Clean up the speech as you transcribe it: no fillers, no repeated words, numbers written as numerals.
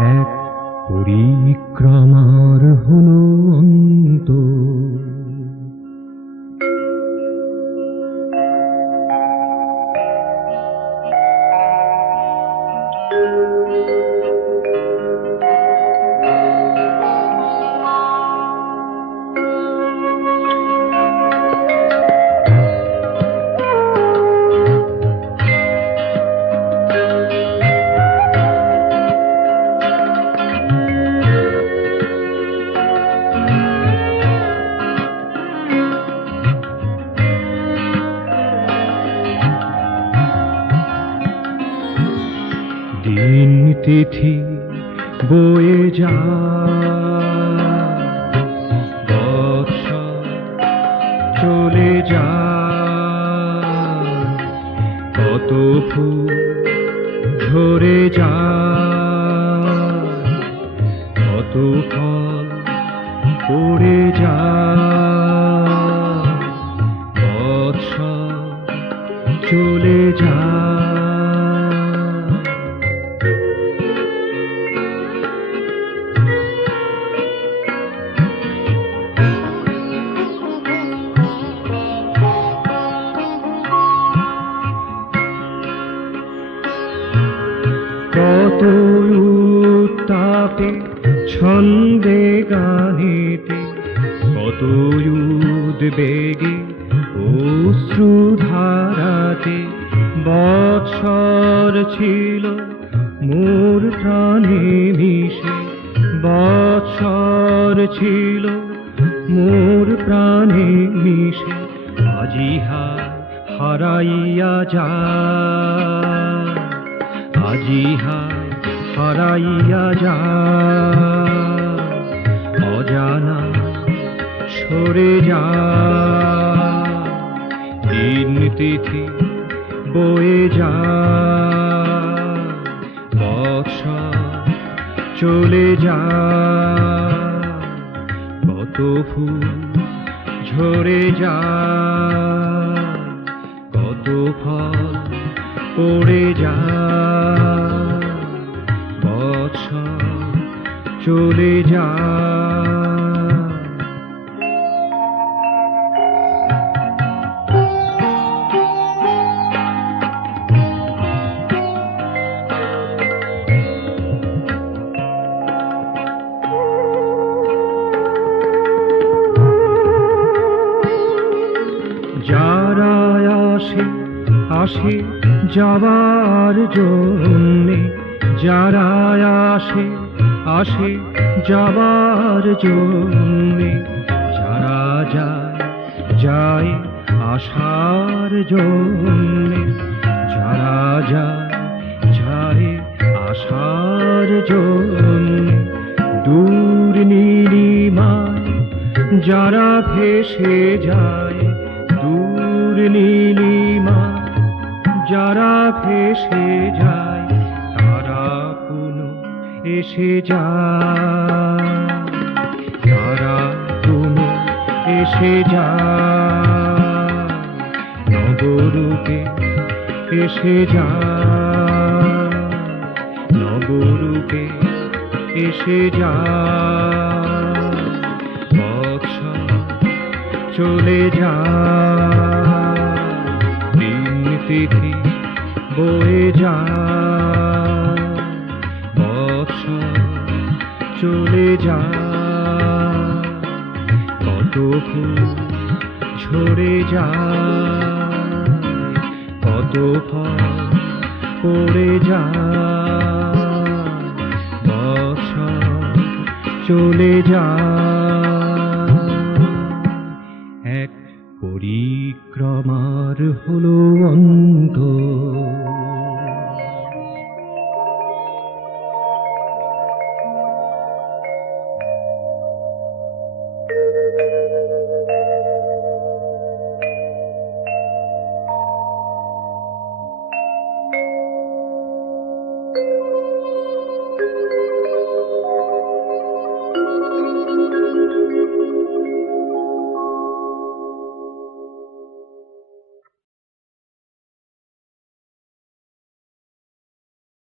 এক পরিক্রমার হলো অন্ত। দিন তিথি বয়ে যায়, বৎসর চলে যায়, কত ফুল ঝরে যায়, কত ফল পড়ে যায়, বৎসর চলে যায়। কত উত্তাপে ছন্দে গানেতে, কত উদ্বেগে অশ্রুধারাতে, বৎসর ছিল মোর প্রাণে মিশে, বৎসর ছিল মোর প্রাণে মিশে, আজি হারাইয়া যায়, আজি হারাইয়া যায়, অজানা সরে যায়, দিন তিথি বয়ে যায়, বৎসর চলে যায়, কত ফুল ঝরে যায়, কত ফল পড়ে যায়, বৎসর চলে যায়। যারা আসে যাবার জন্যে, যারা আসে যাবার জন্যে, যারা যায় আসার জন্যে, যারা যায় আসার জন্যে, দূর নীলিমায় যারা ভেসে যায়, দূর নীলিমায় যারা ভেসে যায়, তারা পুনঃ এসে যায়, তারা পুনঃ এসে যায়, নবরূপে এসে যায়, নবরূপে এসে যায়, বৎসর চলে যায়, দিন তিথি বয়ে যায়, বৎসর চলে যায়, কত ফুল ঝরে যায়, কত ফল পড়ে যায়, বৎসর চলে যায়। এক পরিক্রমার হলো অন্ত।